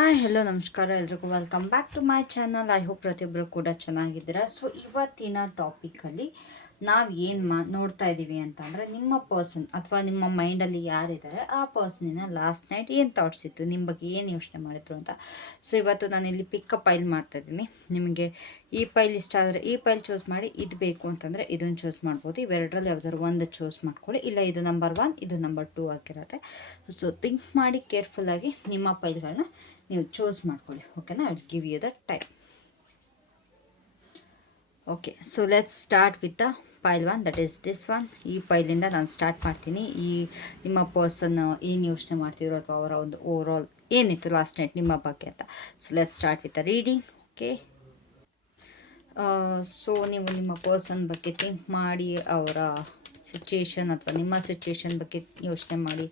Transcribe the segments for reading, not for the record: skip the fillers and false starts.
Hi hello ನಮಸ್ಕಾರ ಎಲ್ರಿಗೂ welcome back to my channel. I hope ಪ್ರತಿಯೊಬ್ಬರು ಕೂಡ ಚೆನ್ನಾಗಿದ್ದೀರಾ. ಸೊ ಇವತ್ತಿನ ಟಾಪಿಕಲ್ಲಿ ನಾವು ಏನು ನೋಡ್ತಾ ಇದ್ದೀವಿ ಅಂತಂದರೆ, ನಿಮ್ಮ ಪರ್ಸನ್ ಅಥವಾ ನಿಮ್ಮ ಮೈಂಡಲ್ಲಿ ಯಾರಿದ್ದಾರೆ ಆ ಪರ್ಸನಿನ ಲಾಸ್ಟ್ ನೈಟ್ ಏನು ಥಾಟ್ಸ್ ಇತ್ತು, ನಿಮ್ಮ ಬಗ್ಗೆ ಏನು ಯೋಚನೆ ಮಾಡಿದ್ರು ಅಂತ. ಸೊ ಇವತ್ತು ನಾನಿಲ್ಲಿ ಪಿಕಪ್ ಫೈಲ್ ಮಾಡ್ತಾಯಿದ್ದೀನಿ. ನಿಮಗೆ ಈ ಫೈಲ್ ಇಷ್ಟ ಆದರೆ ಈ ಫೈಲ್ ಚೂಸ್ ಮಾಡಿ, ಇದು ಬೇಕು ಅಂತಂದರೆ ಇದನ್ನು ಚೂಸ್ ಮಾಡ್ಬೋದು. ಇವೆರಡರಲ್ಲಿ ಯಾವ್ದಾದ್ರು ಒಂದು ಚೂಸ್ ಮಾಡ್ಕೊಳ್ಳಿ. ಇಲ್ಲ ಇದು ನಂಬರ್ 1, ಇದು ನಂಬರ್ 2 ಆಗಿರುತ್ತೆ. ಸೊ ಥಿಂಕ್ ಮಾಡಿ ಕೇರ್ಫುಲ್ಲಾಗಿ ನಿಮ್ಮ ಫೈಲ್ಗಳನ್ನ ನೀವು ಚೂಸ್ ಮಾಡ್ಕೊಳ್ಳಿ. ಓಕೆನಾ? I will give you the time. Okay, so let's start with the file 1, that is this one. ಈ ಫೈಲಿಂದ ನಾನು ಸ್ಟಾರ್ಟ್ ಮಾಡ್ತೀನಿ. ಈ ನಿಮ್ಮ ಪರ್ಸನ್ ಏನು ಯೋಚನೆ ಮಾಡ್ತಿದ್ರು ಅಥವಾ ಅವರ ಒಂದು ಓವರ್ ಆಲ್ ಏನಿತ್ತು ಲಾಸ್ಟ್ ನೈಟ್ ನಿಮ್ಮ ಬಗ್ಗೆ ಅಂತ. So let's start with the reading. Okay, so ನೀವು ನಿಮ್ಮ ಪರ್ಸನ್ ಬಗ್ಗೆ ಥಿಂಕ್ ಮಾಡಿ, ಅವರ ಸಿಚುಯೇಷನ್ ಅಥವಾ ನಿಮ್ಮ ಸಿಚುಯೇಷನ್ ಬಗ್ಗೆ ಯೋಚನೆ ಮಾಡಿ,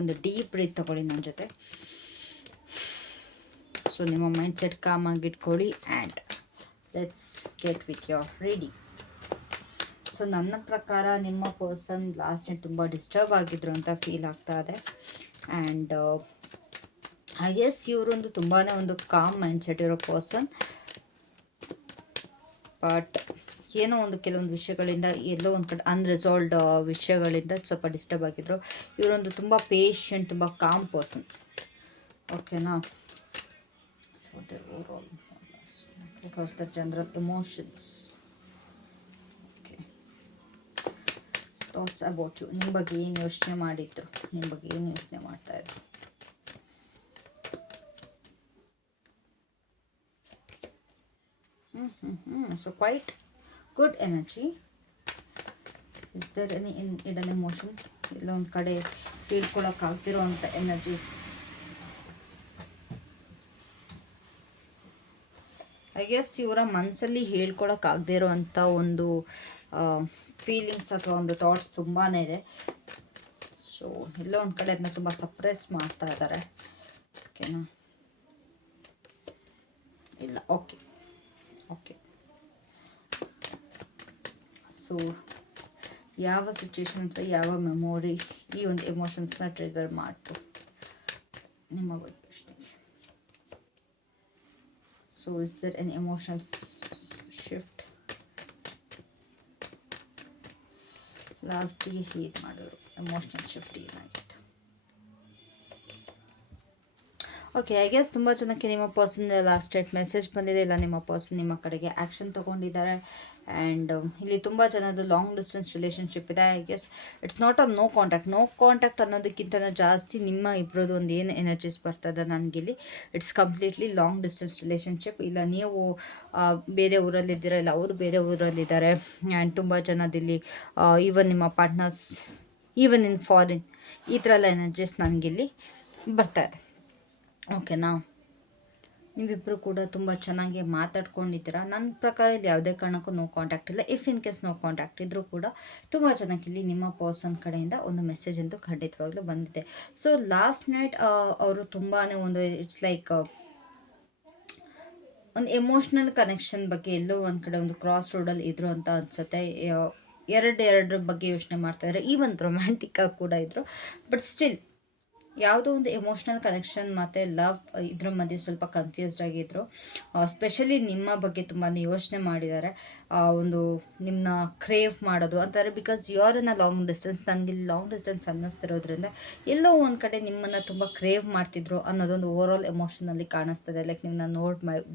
ಒಂದು ಡೀಪ್ ಬ್ರೀತ್ ತಗೊಳ್ಳಿ ನನ್ನ ಜೊತೆ. ಸೊ ನಿಮ್ಮ ಮೈಂಡ್ ಸೆಟ್ ಕಾಮಾಗಿ ಇಟ್ಕೊಳ್ಳಿ and let's get with your reading. So ನನ್ನ ಪ್ರಕಾರ ನಿಮ್ಮ ಪರ್ಸನ್ ಲಾಸ್ಟ್ ನೈಟ್ ತುಂಬ ಡಿಸ್ಟರ್ಬ್ ಆಗಿದ್ರು ಅಂತ ಫೀಲ್ ಆಗ್ತಾ ಇದೆ. ಆ್ಯಂಡ್ ಐ ಗೆಸ್ ಇವರೊಂದು ತುಂಬಾ ಒಂದು ಕಾಮ್ ಮೈಂಡ್ ಸೆಟ್ ಇರೋ ಪರ್ಸನ್. ಬಟ್ ಏನೋ ಒಂದು ಕೆಲವೊಂದು ವಿಷಯಗಳಿಂದ ಎಲ್ಲೋ ಒಂದು ಕಡೆ ಅನ್ರಿಸಾಲ್ವ್ಡ್ ವಿಷಯಗಳಿಂದ ಸ್ವಲ್ಪ ಡಿಸ್ಟರ್ಬ್ ಆಗಿದ್ರು. ಇವರೊಂದು ತುಂಬ ಪೇಷಂಟ್, ತುಂಬ ಕಾಮ್ ಪರ್ಸನ್. ಓಕೆನಾ? Their overall what was the general emotions. Okay, thoughts about you. ನಿಮ್ಮ ಬಗ್ಗೆ ಏನು ಯೋಚನೆ ಮಾಡಿದ್ರು, ನಿಮ್ಮ ಬಗ್ಗೆ ಏನು ಯೋಚನೆ ಮಾಡ್ತಾ ಇದ್ರು. So quite good energy. Is there any hidden emotion? ಇಲ್ಲ ಒಂದು ಕಡೆ ಹೇಳ್ಕೊಳಕ್ಕಾಗ್ತಿರೋ ಅಂಥ ಎನರ್ಜೀಸ್. ಐ ಗೆಸ್ ಇವರ ಮನಸ್ಸಲ್ಲಿ ಹೇಳ್ಕೊಳಕ್ಕಾಗದೇ ಇರೋವಂಥ ಒಂದು ಫೀಲಿಂಗ್ಸ್ ಅಥವಾ ಒಂದು ಥಾಟ್ಸ್ ತುಂಬಾ ಇದೆ. ಸೊ ಎಲ್ಲೋ ಒಂದು ಕಡೆ ಅದನ್ನ ತುಂಬ ಸಪ್ರೆಸ್ ಮಾಡ್ತಾ ಇದ್ದಾರೆ. ಓಕೆನಾ? ಇಲ್ಲ, ಓಕೆ ಓಕೆ. ಸೊ ಯಾವ ಸಿಚುವೇಶನ್ ಅಥವಾ ಯಾವ ಮೆಮೊರಿ ಈ ಒಂದು ಎಮೋಷನ್ಸ್ನ ಟ್ರಿಗರ್ ಮಾಡ್ತು ನಿಮ್ಮ ಬಗ್ಗೆ ಅಷ್ಟೇ. So is there an emotional shift? ಲಾಸ್ಟಿಗೆ ಹೀಗೆ ಮಾಡೋರು ಎಮೋಷನಲ್ ಶಿಫ್ಟ್ ಏನಾಗಿತ್ತು. ಓಕೆ, ಐ ಗೆಸ್ ತುಂಬ ಜನಕ್ಕೆ ನಿಮ್ಮ ಪರ್ಸನ್ ಲಾಸ್ಟ್ ಡೇಟ್ ಮೆಸೇಜ್ ಬಂದಿದೆ, ಇಲ್ಲ ನಿಮ್ಮ ಪರ್ಸನ್ ನಿಮ್ಮ ಕಡೆಗೆ ಆ್ಯಕ್ಷನ್ ತೊಗೊಂಡಿದ್ದಾರೆ. ಆ್ಯಂಡ್ ಇಲ್ಲಿ ತುಂಬ ಜನದ್ದು ಲಾಂಗ್ ಡಿಸ್ಟೆನ್ಸ್ ರಿಲೇಷನ್ಶಿಪ್ ಇದೆ. I guess it's not a no contact ಅನ್ನೋದಕ್ಕಿಂತ ಜಾಸ್ತಿ ನಿಮ್ಮ ಇಬ್ಬರದ್ದು ಒಂದು ಏನು ಎನರ್ಜೀಸ್ ಬರ್ತದೆ ನನಗಿಲ್ಲಿ, it's completely long distance relationship. ಇಲ್ಲ ನೀವು ಬೇರೆ ಊರಲ್ಲಿದ್ದೀರಾ, ಇಲ್ಲ ಅವರು ಬೇರೆ ಊರಲ್ಲಿದ್ದಾರೆ. ಆ್ಯಂಡ್ ತುಂಬ ಜನದಿಲ್ಲಿ ಈವನ್ ನಿಮ್ಮ ಪಾರ್ಟ್ನರ್ಸ್, ಈವನ್ ಇನ್ ಫಾರಿನ್, ಈ ಥರ ಎಲ್ಲ ಎನರ್ಜೀಸ್ ನನಗಿಲ್ಲಿ ಬರ್ತಾಯಿದೆ. ಓಕೆನಾ? ನೀವಿಬ್ಬರು ಕೂಡ ತುಂಬ ಚೆನ್ನಾಗಿ ಮಾತಾಡ್ಕೊಂಡಿದ್ದೀರಾ. ನನ್ನ ಪ್ರಕಾರ ಇಲ್ಲಿ ಯಾವುದೇ ಕಾರಣಕ್ಕೂ ನೋ ಕಾಂಟ್ಯಾಕ್ಟ್ ಇಲ್ಲ. If in case no contact ಇದ್ದರೂ ಕೂಡ ತುಂಬ ಜನಕ್ಕೆ ಇಲ್ಲಿ ನಿಮ್ಮ ಪರ್ಸನ್ ಕಡೆಯಿಂದ ಒಂದು ಮೆಸೇಜ್ ಅಂತೂ ಖಂಡಿತವಾಗ್ಲೂ ಬಂದಿದೆ. ಸೊ ಲಾಸ್ಟ್ ನೈಟ್ ಅವರು ತುಂಬಾ ಒಂದು ಇಟ್ಸ್ ಲೈಕ್ ಒಂದು ಎಮೋಷ್ನಲ್ ಕನೆಕ್ಷನ್ ಬಗ್ಗೆ ಎಲ್ಲೋ ಒಂದು ಕಡೆ ಒಂದು ಕ್ರಾಸ್ ರೋಡಲ್ಲಿ ಇದ್ರು ಅಂತ ಅನಿಸುತ್ತೆ. ಎರಡರ ಬಗ್ಗೆ ಯೋಚನೆ ಮಾಡ್ತಾಯಿದ್ದಾರೆ. ಈವನ್ ರೊಮ್ಯಾಂಟಿಕ್ಕಾಗಿ ಕೂಡ ಇದ್ದರು. ಬಟ್ ಸ್ಟಿಲ್ ಯಾವುದೋ ಒಂದು ಎಮೋಷ್ನಲ್ ಕನೆಕ್ಷನ್ ಮತ್ತು ಲವ್ ಇದ್ರ ಮಧ್ಯೆ ಸ್ವಲ್ಪ ಕನ್ಫ್ಯೂಸ್ಡ್ ಆಗಿದ್ದರು. ಸ್ಪೆಷಲಿ ನಿಮ್ಮ ಬಗ್ಗೆ ತುಂಬಾ ಯೋಚನೆ ಮಾಡಿದ್ದಾರೆ. ಒಂದು ನಿಮ್ಮನ್ನ ಕ್ರೇವ್ ಮಾಡೋದು ಅಂತಾರೆ. Because you are in a long distance. ನನಗೆ ಲಾಂಗ್ ಡಿಸ್ಟೆನ್ಸ್ ಅನ್ನಿಸ್ತಿರೋದ್ರಿಂದ ಎಲ್ಲೋ ಒಂದು ಕಡೆ ನಿಮ್ಮನ್ನು ತುಂಬ ಕ್ರೇವ್ ಮಾಡ್ತಿದ್ರು ಅನ್ನೋದೊಂದು ಓವರ್ ಆಲ್ ಎಮೋಷನಲ್ಲಿ ಕಾಣಿಸ್ತದೆ. ಲೈಕ್ ನಿಮ್ಮನ್ನ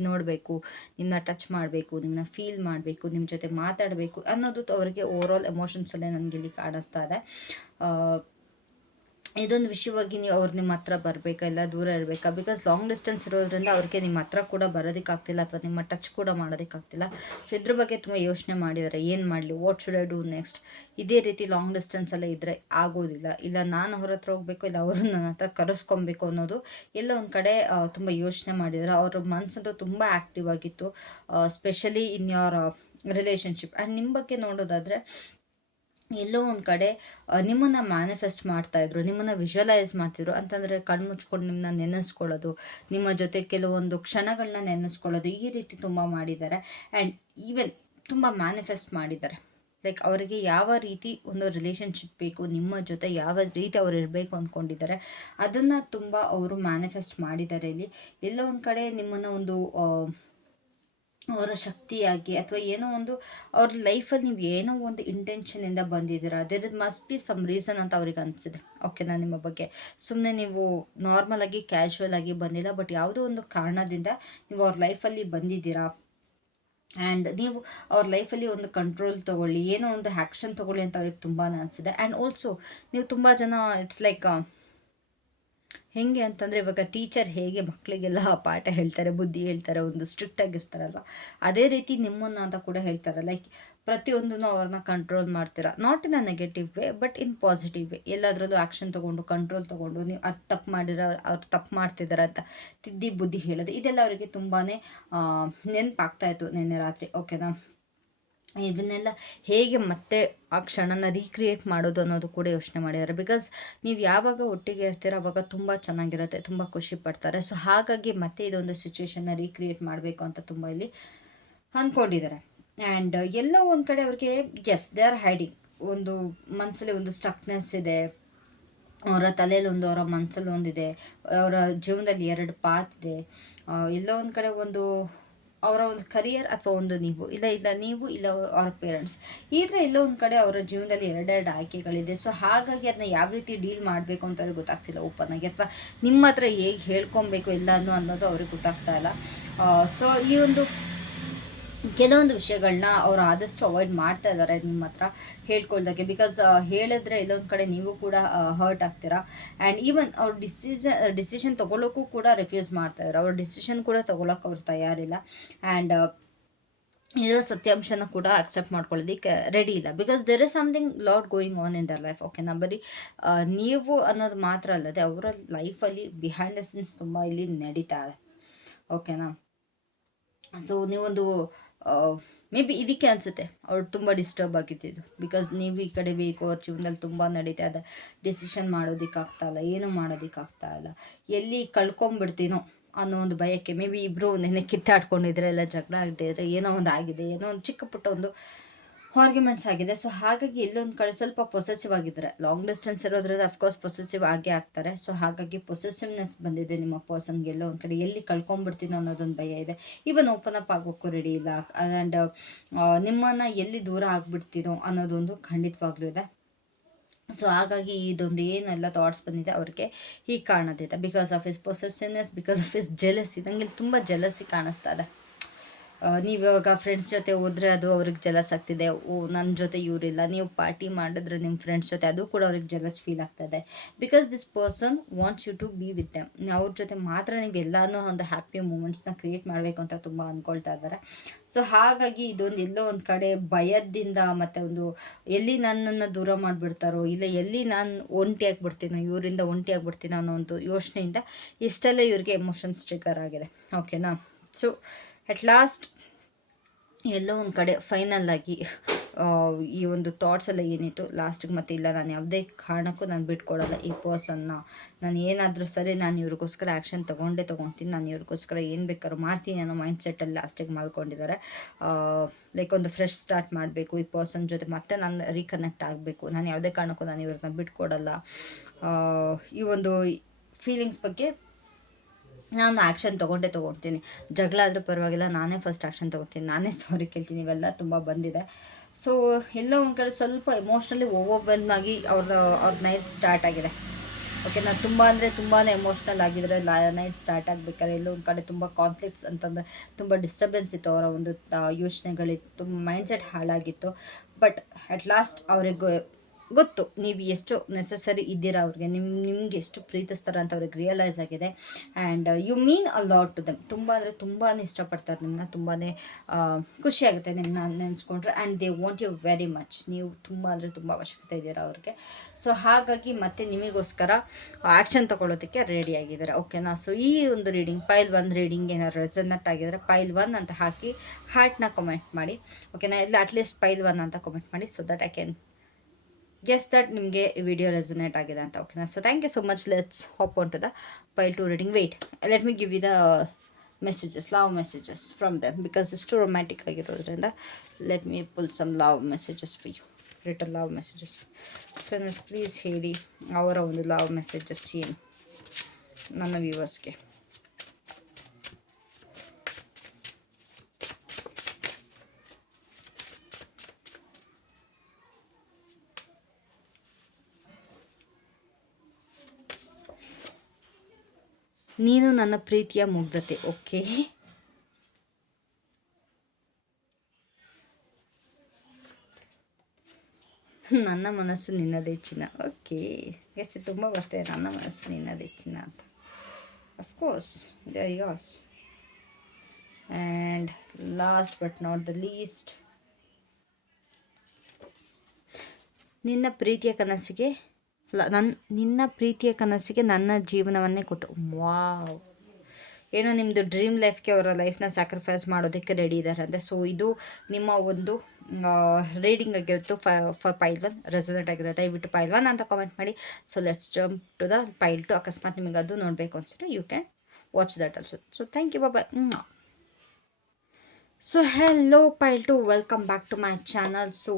ನೋಡಬೇಕು, ನಿಮ್ಮನ್ನ ಟಚ್ ಮಾಡಬೇಕು, ನಿಮ್ಮನ್ನ ಫೀಲ್ ಮಾಡಬೇಕು, ನಿಮ್ಮ ಜೊತೆ ಮಾತಾಡಬೇಕು ಅನ್ನೋದು ಅವರಿಗೆ ಓವರ್ ಆಲ್ ಎಮೋಷನ್ಸಲ್ಲೇ ನನಗಿಲ್ಲಿ ಕಾಣಿಸ್ತಾ ಇದೆ. ಇದೊಂದು ವಿಷಯವಾಗಿ ನೀವು ಅವ್ರು ನಿಮ್ಮ ಹತ್ರ ಬರಬೇಕಾ, ಇಲ್ಲ ದೂರ ಇರಬೇಕಾ? ಬಿಕಾಸ್ ಲಾಂಗ್ ಡಿಸ್ಟೆನ್ಸ್ ಇರೋದ್ರಿಂದ ಅವ್ರಿಗೆ ನಿಮ್ಮ ಹತ್ರ ಕೂಡ ಬರೋದಕ್ಕಾಗ್ತಿಲ್ಲ ಅಥವಾ ನಿಮ್ಮ ಟಚ್ ಕೂಡ ಮಾಡೋದಕ್ಕಾಗ್ತಿಲ್ಲ. ಸೊ ಇದ್ರ ಬಗ್ಗೆ ತುಂಬ ಯೋಚನೆ ಮಾಡಿದ್ದಾರೆ. ಏನು ಮಾಡಲಿ, what should I do next? ಇದೇ ರೀತಿ ಲಾಂಗ್ ಡಿಸ್ಟೆನ್ಸಲ್ಲೇ ಇದ್ದರೆ ಆಗೋದಿಲ್ಲ. ಇಲ್ಲ ನಾನು ಅವ್ರ ಹತ್ರ ಹೋಗಬೇಕು, ಇಲ್ಲ ಅವರು ನನ್ನ ಹತ್ರ ಕರೆಸ್ಕೊಬೇಕು ಅನ್ನೋದು ಎಲ್ಲ ಒಂದು ಕಡೆ ತುಂಬ ಯೋಚನೆ ಮಾಡಿದ್ದಾರೆ. ಅವ್ರ ಮನಸ್ಸಂತೂ ತುಂಬ ಆ್ಯಕ್ಟಿವ್ ಆಗಿತ್ತು, specially in your relationship. And ನಿಮ್ಮ ಬಗ್ಗೆ ನೋಡೋದಾದರೆ ಎಲ್ಲೋ ಒಂದು ಕಡೆ ನಿಮ್ಮನ್ನು ಮ್ಯಾನಿಫೆಸ್ಟ್ ಮಾಡ್ತಾಯಿದ್ರು, ನಿಮ್ಮನ್ನು ವಿಜುವಲೈಸ್ ಮಾಡ್ತಿದ್ರು. ಅಂತಂದರೆ ಕಣ್ಮುಚ್ಕೊಂಡು ನಿಮ್ಮನ್ನ ನೆನೆಸ್ಕೊಳ್ಳೋದು, ನಿಮ್ಮ ಜೊತೆ ಕೆಲವೊಂದು ಕ್ಷಣಗಳನ್ನ ನೆನೆಸ್ಕೊಳ್ಳೋದು, ಈ ರೀತಿ ತುಂಬ ಮಾಡಿದ್ದಾರೆ. ಆ್ಯಂಡ್ ಈವನ್ ತುಂಬ ಮ್ಯಾನಿಫೆಸ್ಟ್ ಮಾಡಿದ್ದಾರೆ. ಲೈಕ್ ಅವರಿಗೆ ಯಾವ ರೀತಿ ಒಂದು ರಿಲೇಷನ್ಶಿಪ್ ಬೇಕು, ನಿಮ್ಮ ಜೊತೆ ಯಾವ ರೀತಿ ಅವ್ರು ಇರಬೇಕು ಅಂದ್ಕೊಂಡಿದ್ದಾರೆ, ಅದನ್ನು ತುಂಬ ಅವರು ಮ್ಯಾನಿಫೆಸ್ಟ್ ಮಾಡಿದ್ದಾರೆ ಇಲ್ಲಿ. ಎಲ್ಲೋ ಒಂದು ಕಡೆ ನಿಮ್ಮನ್ನು ಒಂದು ಅವರ ಶಕ್ತಿಯಾಗಿ ಅಥವಾ ಏನೋ ಒಂದು ಅವ್ರ ಲೈಫಲ್ಲಿ ನೀವು ಏನೋ ಒಂದು ಇಂಟೆನ್ಷನಿಂದ ಬಂದಿದ್ದೀರಾ, there must be some reason ಅಂತ ಅವ್ರಿಗೆ ಅನಿಸಿದೆ. ಓಕೆನಾ, ನಿಮ್ಮ ಬಗ್ಗೆ ಸುಮ್ಮನೆ ನೀವು ನಾರ್ಮಲ್ ಆಗಿ ಕ್ಯಾಶುವಲ್ ಆಗಿ ಬಂದಿಲ್ಲ, ಬಟ್ ಯಾವುದೋ ಒಂದು ಕಾರಣದಿಂದ ನೀವು ಅವ್ರ ಲೈಫಲ್ಲಿ ಬಂದಿದ್ದೀರಾ. ಆ್ಯಂಡ್ ನೀವು ಅವ್ರ ಲೈಫಲ್ಲಿ ಒಂದು ಕಂಟ್ರೋಲ್ ತೊಗೊಳ್ಳಿ, ಏನೋ ಒಂದು ಆ್ಯಕ್ಷನ್ ತೊಗೊಳ್ಳಿ ಅಂತ ಅವ್ರಿಗೆ ತುಂಬಾ ಅನಿಸಿದೆ. ಆ್ಯಂಡ್ ಆಲ್ಸೋ ನೀವು ತುಂಬ ಜನ ಇಟ್ಸ್ ಲೈಕ್ ಹೆಂಗೆ ಅಂತಂದರೆ, ಇವಾಗ ಟೀಚರ್ ಹೇಗೆ ಮಕ್ಕಳಿಗೆಲ್ಲ ಪಾಠ ಹೇಳ್ತಾರೆ, ಬುದ್ಧಿ ಹೇಳ್ತಾರೆ, ಒಂದು ಸ್ಟ್ರಿಕ್ಟ್ ಆಗಿರ್ತಾರಲ್ವ, ಅದೇ ರೀತಿ ನಿಮ್ಮನ್ನು ಅಂತ ಕೂಡ ಹೇಳ್ತಾರೆ. ಲೈಕ್ ಪ್ರತಿಯೊಂದನ್ನು ಅವ್ರನ್ನ ಕಂಟ್ರೋಲ್ ಮಾಡ್ತೀರಾ, not in a negative way but in positive way. ಎಲ್ಲದರಲ್ಲೂ ಆ್ಯಕ್ಷನ್ ತೊಗೊಂಡು ಕಂಟ್ರೋಲ್ ತೊಗೊಂಡು ನೀವು ಅದು ತಪ್ಪು ಮಾಡಿರೋ ಅವ್ರು ತಪ್ಪು ಮಾಡ್ತಿದ್ದಾರೆ ಅಂತ ತಿದ್ದಿ ಬುದ್ಧಿ ಹೇಳೋದು, ಇದೆಲ್ಲ ಅವರಿಗೆ ತುಂಬಾ ನೆನಪಾಗ್ತಾಯಿತ್ತು ನಿನ್ನೆ ರಾತ್ರಿ. ಓಕೆನಾ, ಇದನ್ನೆಲ್ಲ ಹೇಗೆ ಮತ್ತೆ ಆ ಕ್ಷಣನ ರೀಕ್ರಿಯೇಟ್ ಮಾಡೋದು ಅನ್ನೋದು ಕೂಡ ಯೋಚನೆ ಮಾಡಿದ್ದಾರೆ. ಬಿಕಾಸ್ ನೀವು ಯಾವಾಗ ಒಟ್ಟಿಗೆ ಇರ್ತೀರ ಅವಾಗ ತುಂಬ ಚೆನ್ನಾಗಿರುತ್ತೆ, ತುಂಬ ಖುಷಿ ಪಡ್ತಾರೆ. ಸೊ ಹಾಗಾಗಿ ಮತ್ತೆ ಇದೊಂದು ಸಿಚುವೇಶನ್ನ ರೀಕ್ರಿಯೇಟ್ ಮಾಡಬೇಕು ಅಂತ ತುಂಬ ಇಲ್ಲಿ ಅಂದ್ಕೊಂಡಿದ್ದಾರೆ. ಆ್ಯಂಡ್ ಎಲ್ಲೋ ಒಂದು ಕಡೆ ಅವ್ರಿಗೆ ಎಸ್ ದೇ ಆರ್ ಹೈಡಿಂಗ್, ಒಂದು ಮನಸ್ಸಲ್ಲಿ ಒಂದು ಸ್ಟಕ್ನೆಸ್ ಇದೆ, ಅವರ ತಲೆಯಲ್ಲಿ ಒಂದು, ಅವರ ಮನಸ್ಸಲ್ಲಿ ಒಂದಿದೆ, ಅವರ ಜೀವನದಲ್ಲಿ 2 ಪಾತ್ ಇದೆ. ಎಲ್ಲೋ ಒಂದು ಕಡೆ ಒಂದು ಅವರ ಒಂದು ಕರಿಯರ್ ಅಥವಾ ಒಂದು ನೀವು ಇಲ್ಲ ನೀವು ಇಲ್ಲ ಅವ್ರ ಪೇರೆಂಟ್ಸ್, ಈ ಥರ ಎಲ್ಲೋ ಒಂದು ಕಡೆ ಅವರ ಜೀವನದಲ್ಲಿ 2 ಆಯ್ಕೆಗಳಿದೆ. ಸೊ ಹಾಗಾಗಿ ಅದನ್ನ ಯಾವ ರೀತಿ ಡೀಲ್ ಮಾಡಬೇಕು ಅಂತ ಅವ್ರಿಗೆ ಗೊತ್ತಾಗ್ತಿಲ್ಲ ಓಪನ್ ಆಗಿ, ಅಥವಾ ನಿಮ್ಮ ಹತ್ರ ಹೇಗೆ ಹೇಳ್ಕೊಬೇಕು ಎಲ್ಲನೂ ಅನ್ನೋದು ಅವ್ರಿಗೆ ಗೊತ್ತಾಗ್ತಾ ಇಲ್ಲ. ಸೊ ಈ ಒಂದು ಕೆಲವೊಂದು ವಿಷಯಗಳನ್ನ ಅವರು ಆದಷ್ಟು ಅವಾಯ್ಡ್ ಮಾಡ್ತಾ ಇದ್ದಾರೆ ನಿಮ್ಮ ಹತ್ರ ಹೇಳ್ಕೊಳ್ದಕ್ಕೆ. ಬಿಕಾಸ್ ಹೇಳಿದ್ರೆ ಇಲ್ಲೊಂದು ಕಡೆ ನೀವು ಕೂಡ ಹರ್ಟ್ ಆಗ್ತೀರಾ. ಆ್ಯಂಡ್ ಈವನ್ ಅವ್ರ ಡಿಸಿಷನ್ ತೊಗೊಳೋಕ್ಕೂ ಕೂಡ ರಿಫ್ಯೂಸ್ ಮಾಡ್ತಾ ಇದ್ದಾರೆ, ಅವ್ರ ಡಿಸಿಷನ್ ಕೂಡ ತೊಗೊಳಕ್ಕೆ ಅವ್ರು ತಯಾರಿಲ್ಲ. ಆ್ಯಂಡ್ ಇರೋ ಸತ್ಯಾಂಶನ ಕೂಡ ಅಕ್ಸೆಪ್ಟ್ ಮಾಡ್ಕೊಳ್ಳೋದಕ್ಕೆ ರೆಡಿ ಇಲ್ಲ. Because there is something lot going on in their life. ಓಕೆನಾ, ಬರೀ ನೀವು ಅನ್ನೋದು ಮಾತ್ರ ಅಲ್ಲದೆ ಅವರ ಲೈಫಲ್ಲಿ ಬಿಹೈಂಡ್ ದ ಸೀನ್ಸ್ ತುಂಬ ಇಲ್ಲಿ ನಡೀತಾ ಇದೆ. ಓಕೆನಾ, ಸೊ ನೀವೊಂದು ಮೇ ಬಿ ಇದಕ್ಕೆ ಅನಿಸುತ್ತೆ ಅವ್ರು ತುಂಬ ಡಿಸ್ಟರ್ಬ್ ಆಗಿದ್ದು. ಬಿಕಾಸ್ ನೀವು ಈ ಕಡೆ ಬೇಕು, ಅವ್ರ ಜೀವನದಲ್ಲಿ ತುಂಬ ನಡೀತಾ ಇದೆ, ಡಿಸಿಷನ್ ಮಾಡೋದಕ್ಕಾಗ್ತಾಯಿಲ್ಲ, ಏನೂ ಮಾಡೋದಕ್ಕಾಗ್ತಾ ಇಲ್ಲ, ಎಲ್ಲಿ ಕಳ್ಕೊಂಬಿಡ್ತೀನೋ ಅನ್ನೋ ಒಂದು ಭಯಕ್ಕೆ ಮೇ ಬಿ ಇಬ್ಬರು ನೆನ್ನೆ ಕಿತ್ತಾಡ್ಕೊಂಡಿದ್ರೆ, ಎಲ್ಲ ಜಗಳ ಆಗಿದ್ರೆ, ಏನೋ ಒಂದು ಆಗಿದೆ, ಏನೋ ಒಂದು ಚಿಕ್ಕ ಪುಟ್ಟ ಒಂದು ಆರ್ಗ್ಯುಮೆಂಟ್ಸ್ ಆಗಿದೆ. ಸೊ ಹಾಗಾಗಿ ಎಲ್ಲೊಂದು ಕಡೆ ಸ್ವಲ್ಪ ಪೊಸೆಸಿವ್ ಆಗಿದ್ದಾರೆ. ಲಾಂಗ್ ಡಿಸ್ಟೆನ್ಸ್ ಇರೋದ್ರಿಂದ ಅಫ್ಕೋರ್ಸ್ ಪೊಸೆಸಿವ್ ಆಗೇ ಆಗ್ತಾರೆ. ಸೊ ಹಾಗಾಗಿ ಪೊಸೆಸಿವ್ನೆಸ್ ಬಂದಿದೆ ನಿಮ್ಮ ಪರ್ಸನ್ಗೆ. ಎಲ್ಲೋ ಒಂದು ಕಡೆ ಎಲ್ಲಿ ಕಳ್ಕೊಂಬಿಡ್ತೀನೋ ಅನ್ನೋದೊಂದು ಭಯ ಇದೆ. ಈವನ್ ಓಪನ್ ಅಪ್ ಆಗೋಕ್ಕೂ ರೆಡಿ ಇಲ್ಲ. ಆ್ಯಂಡ್ ನಿಮ್ಮನ್ನು ಎಲ್ಲಿ ದೂರ ಆಗಿಬಿಡ್ತೀನೋ ಅನ್ನೋದೊಂದು ಖಂಡಿತವಾಗ್ಲೂ ಇದೆ. ಸೊ ಹಾಗಾಗಿ ಇದೊಂದು ಏನೆಲ್ಲ ಥಾಟ್ಸ್ ಬಂದಿದೆ ಅವ್ರಿಗೆ ಹೀಗೆ ಕಾಣೋದಿದೆ. Because of his possessiveness, because of his jealousy. ನನಗೆ ತುಂಬ ಜೆಲಸಿ ಕಾಣಿಸ್ತಾ ಇದೆ. ನೀವು ಇವಾಗ ಫ್ರೆಂಡ್ಸ್ ಜೊತೆ ಹೋದರೆ ಅದು ಅವ್ರಿಗೆ ಜಲಸ್ ಆಗ್ತಿದೆ, ಓ ನನ್ನ ಜೊತೆ ಇವರಿಲ್ಲ. ನೀವು ಪಾರ್ಟಿ ಮಾಡಿದ್ರೆ ನಿಮ್ಮ ಫ್ರೆಂಡ್ಸ್ ಜೊತೆ, ಅದು ಕೂಡ ಅವ್ರಿಗೆ ಜಲಸ್ ಫೀಲ್ ಆಗ್ತದೆ. Because this person wants you to be with them. ಅವ್ರ ಜೊತೆ ಮಾತ್ರ ನೀವು ಎಲ್ಲನೂ ಒಂದು ಹ್ಯಾಪಿ ಮೂಮೆಂಟ್ಸ್ನ ಕ್ರಿಯೇಟ್ ಮಾಡಬೇಕು ಅಂತ ತುಂಬ ಅಂದ್ಕೊಳ್ತಾ ಇದ್ದಾರೆ. ಸೊ ಹಾಗಾಗಿ ಇದೊಂದು ಎಲ್ಲೋ ಒಂದು ಕಡೆ ಭಯದಿಂದ, ಮತ್ತು ಒಂದು ಎಲ್ಲಿ ನನ್ನನ್ನು ದೂರ ಮಾಡಿಬಿಡ್ತಾರೋ, ಇಲ್ಲ ಎಲ್ಲಿ ನಾನು ಒಂಟಿ ಆಗಿಬಿಡ್ತೀನೋ, ಇವರಿಂದ ಒಂಟಿ ಆಗಿಬಿಡ್ತೀನೋ ಅನ್ನೋ ಒಂದು ಯೋಚನೆಯಿಂದ ಇಷ್ಟೆಲ್ಲ ಇವ್ರಿಗೆ ಎಮೋಷನ್ಸ್ ಟ್ರಿಗರ್ ಆಗಿದೆ. ಓಕೆನಾ, ಸೊ ಅಟ್ ಲಾಸ್ಟ್ ಎಲ್ಲೋ ಒಂದು ಕಡೆ ಫೈನಲ್ ಆಗಿ ಈ ಒಂದು ಥಾಟ್ಸ್ ಎಲ್ಲ ಏನಿತ್ತು ಲಾಸ್ಟಿಗೆ ಮತ್ತೆ ಇಲ್ಲ, ನಾನು ಯಾವುದೇ ಕಾರಣಕ್ಕೂ ನಾನು ಬಿಟ್ಕೊಡಲ್ಲ ಈ ಪರ್ಸನ್ನ, ನಾನು ಏನಾದರೂ ಸರಿ ನಾನು ಇವ್ರಿಗೋಸ್ಕರ ಆ್ಯಕ್ಷನ್ ತೊಗೊಳ್ತೀನಿ, ನಾನು ಇವ್ರಿಗೋಸ್ಕರ ಏನು ಬೇಕಾದ್ರೂ ಮಾಡ್ತೀನಿ ಅನ್ನೋ ಮೈಂಡ್ ಸೆಟ್ಟಲ್ಲಿ ಲಾಸ್ಟಿಗೆ ಮಾಡ್ಕೊಂಡಿದ್ದಾರೆ. ಲೈಕ್ ಒಂದು ಫ್ರೆಶ್ ಸ್ಟಾರ್ಟ್ ಮಾಡಬೇಕು, ಈ ಪರ್ಸನ್ ಜೊತೆ ಮತ್ತೆ ನಾನು ರೀಕನೆಕ್ಟ್ ಆಗಬೇಕು, ನಾನು ಯಾವುದೇ ಕಾರಣಕ್ಕೂ ನಾನು ಇವ್ರನ್ನ ಬಿಟ್ಕೊಡಲ್ಲ. ಈ ಒಂದು ಫೀಲಿಂಗ್ಸ್ ಬಗ್ಗೆ ನಾನು ಆ್ಯಕ್ಷನ್ ತೊಗೊಳ್ತೀನಿ. ಜಗಳ ಆದರೂ ಪರವಾಗಿಲ್ಲ, ನಾನೇ ಫಸ್ಟ್ ಆ್ಯಕ್ಷನ್ ತೊಗೊತೀನಿ, ನಾನೇ ಸಾರಿ ಕೇಳ್ತೀನಿ. ಇವೆಲ್ಲ ತುಂಬ ಬಂದಿದೆ. ಸೊ ಎಲ್ಲೋ ಒಂದು ಕಡೆ ಸ್ವಲ್ಪ ಎಮೋಷ್ನಲಿ ಓವರ್ವೆಲ್ಮ್ ಆಗಿ ಅವ್ರ ನೈಟ್ ಸ್ಟಾರ್ಟ್ ಆಗಿದೆ. ಓಕೆ, ನಾನು ತುಂಬ ಅಂದರೆ ತುಂಬಾ ಎಮೋಷ್ನಲ್ ಆಗಿದ್ರೆ ನೈಟ್ ಸ್ಟಾರ್ಟ್ ಆಗಬೇಕಾದ್ರೆ ಎಲ್ಲೋ ಒಂದು ಕಡೆ ತುಂಬ ಕಾನ್ಫ್ಲಿಕ್ಟ್ಸ್ ಅಂತಂದರೆ ತುಂಬ ಡಿಸ್ಟರ್ಬೆನ್ಸ್ ಇತ್ತು. ಅವರ ಒಂದು ಯೋಚನೆಗಳಿತ್ತು, ತುಂಬ ಮೈಂಡ್ಸೆಟ್ ಹಾಳಾಗಿತ್ತು. ಬಟ್ ಅಟ್ ಲಾಸ್ಟ್ ಅವ್ರಿಗೆ ಗೊತ್ತು ನೀವು ಎಷ್ಟು ನೆಸಸರಿ ಇದ್ದೀರಾ ಅವ್ರಿಗೆ, ನಿಮ್ಗೆ ಎಷ್ಟು ಪ್ರೀತಿಸ್ತಾರೆ ಅಂತ ಅವ್ರಿಗೆ ರಿಯಲೈಸ್ ಆಗಿದೆ. And you mean a lot to them. ತುಂಬ ಅಂದರೆ ತುಂಬಾ ಇಷ್ಟಪಡ್ತಾರೆ ನಿಮ್ಮನ್ನ, ತುಂಬಾ ಖುಷಿಯಾಗುತ್ತೆ ನಿಮ್ಮನ್ನ ನೆನೆಸ್ಕೊಂಡ್ರೆ. And they want you very much. ನೀವು ತುಂಬ ಅಂದರೆ ತುಂಬ ಅವಶ್ಯಕತೆ ಇದ್ದೀರಾ ಅವ್ರಿಗೆ. ಸೊ ಹಾಗಾಗಿ ಮತ್ತೆ ನಿಮಗೋಸ್ಕರ ಆ್ಯಕ್ಷನ್ ತೊಗೊಳ್ಳೋದಕ್ಕೆ ರೆಡಿ ಆಗಿದ್ದಾರೆ. ಓಕೆನಾ, ಸೊ ಈ ಒಂದು ರೀಡಿಂಗ್ ಪೈಲ್ 1 ರೀಡಿಂಗ್ ಏನಾದ್ರು ರೆಸೊನೇಟ್ ಆಗಿದ್ರೆ ಪೈಲ್ 1 ಅಂತ ಹಾಕಿ ಹಾರ್ಟ್ನ ಕಮೆಂಟ್ ಮಾಡಿ. ಓಕೆನಾ, ಇಲ್ಲ ಅಟ್ಲೀಸ್ಟ್ ಪೈಲ್ 1 ಅಂತ ಕಮೆಂಟ್ ಮಾಡಿ, so that I can guess that ನಿಮಗೆ ವಿಡಿಯೋ ರೆಸೊನೇಟ್ ಆಗಿದೆ ಅಂತ. ಓಕೆನಾ, so thank you so much. Let's hop on to the pile 2 reading. Wait, let me give you the messages, love messages from them, because ಇಷ್ಟು romantic ಆಗಿರೋದ್ರಿಂದ let me pull some love messages for you, return love messages. So please ಹೇಳಿ ಅವರ ಒಂದು love messages ಏನು ನನ್ನ ವ್ಯೂವರ್ಸ್ಗೆ. ನೀನು ನನ್ನ ಪ್ರೀತಿಯ ಮುಗ್ಧತೆ. ಓಕೆ, ನನ್ನ ಮನಸ್ಸು ನಿನ್ನದೇ ಚಿನ್ನ. ಓಕೆ, ಎಸ್ ತುಂಬ ಬರ್ತದೆ, ನನ್ನ ಮನಸ್ಸು ನಿನ್ನದೇ ಚಿನ್ನ ಅಂತ. Of course they are yours. And last but not the least, ನಿನ್ನ ಪ್ರೀತಿಯ ಕನಸಿಗೆ ನಿನ್ನ ಪ್ರೀತಿಯ ಕನಸಿಗೆ ನನ್ನ ಜೀವನವನ್ನೇ ಕೊಟ್ಟು. ವಾವ್, ಏನೋ ನಿಮ್ಮದು ಡ್ರೀಮ್ ಲೈಫ್ಗೆ ಅವರ ಲೈಫ್ನ ಸ್ಯಾಕ್ರಿಫೈಸ್ ಮಾಡೋದಕ್ಕೆ ರೆಡಿ ಇದ್ದಾರೆ ಅಂದರೆ. ಸೊ ಇದು ನಿಮ್ಮ ಒಂದು ರೀಡಿಂಗ್ ಆಗಿರುತ್ತೆ ಫಾರ್ ಪೈಲ್ 1 ರೆಸೊನೇಟ್ ಆಗಿರುತ್ತೆ. ದಯವಿಟ್ಟು ಪೈಲ್ 1 ಅಂತ ಕಾಮೆಂಟ್ ಮಾಡಿ. So let's jump to the pile 2. ಅಕಸ್ಮಾತ್ ನಿಮಗೆ ಅದು ನೋಡಬೇಕು ಅನ್ಸಿದ್ರೆ you can watch that also. So thank you, bye. So hello pile 2, welcome back to my channel. So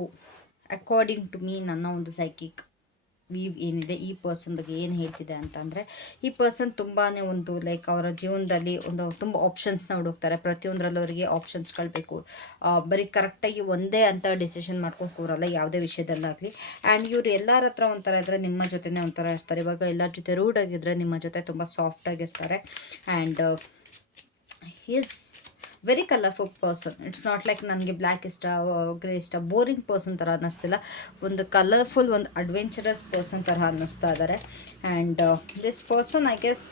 according to me, ನನ್ನ ಒಂದು ಸೈಕಿಕ್ ವೀವ್ ಏನಿದೆ ಈ ಪರ್ಸನ್ ಬಗ್ಗೆ ಏನು ಹೇಳ್ತಿದೆ ಅಂತಂದರೆ, ಈ ಪರ್ಸನ್ ತುಂಬಾ ಒಂದು ಲೈಕ್ ಅವರ ಜೀವನದಲ್ಲಿ ಒಂದು ತುಂಬ ಆಪ್ಷನ್ಸ್ನ ಹುಡುಕ್ತಾರೆ. ಪ್ರತಿಯೊಂದರಲ್ಲೂ ಅವರಿಗೆ ಆಪ್ಷನ್ಸ್ಗಳು ಬೇಕು. ಬರೀ ಕರೆಕ್ಟಾಗಿ ಒಂದೇ ಅಂತ ಡಿಸಿಷನ್ ಮಾಡ್ಕೊಂಡು ಕೂರಲ್ಲ ಯಾವುದೇ ವಿಷಯದಲ್ಲಾಗಲಿ. ಆ್ಯಂಡ್ ಇವ್ರು ಎಲ್ಲರ ಹತ್ರ ಒಂಥರ ಇದ್ದರೆ ನಿಮ್ಮ ಜೊತೆನೇ ಒಂಥರ ಇರ್ತಾರೆ. ಇವಾಗ ಎಲ್ಲರ ಜೊತೆ ರೂಡ್ ಆಗಿದ್ದರೆ ನಿಮ್ಮ ಜೊತೆ ತುಂಬ ಸಾಫ್ಟಾಗಿರ್ತಾರೆ. And is very colourful person. It's not like ನನಗೆ ಬ್ಲ್ಯಾಕ್ ಇಷ್ಟ, ಗ್ರೇ ಇಷ್ಟ, ಬೋರಿಂಗ್ ಪರ್ಸನ್ ಥರ ಅನ್ನಿಸ್ತಿಲ್ಲ. ಒಂದು ಕಲರ್ಫುಲ್, ಒಂದು ಅಡ್ವೆಂಚರಸ್ ಪರ್ಸನ್ ಥರ ಅನ್ನಿಸ್ತಾ ಇದ್ದಾರೆ. And this person I guess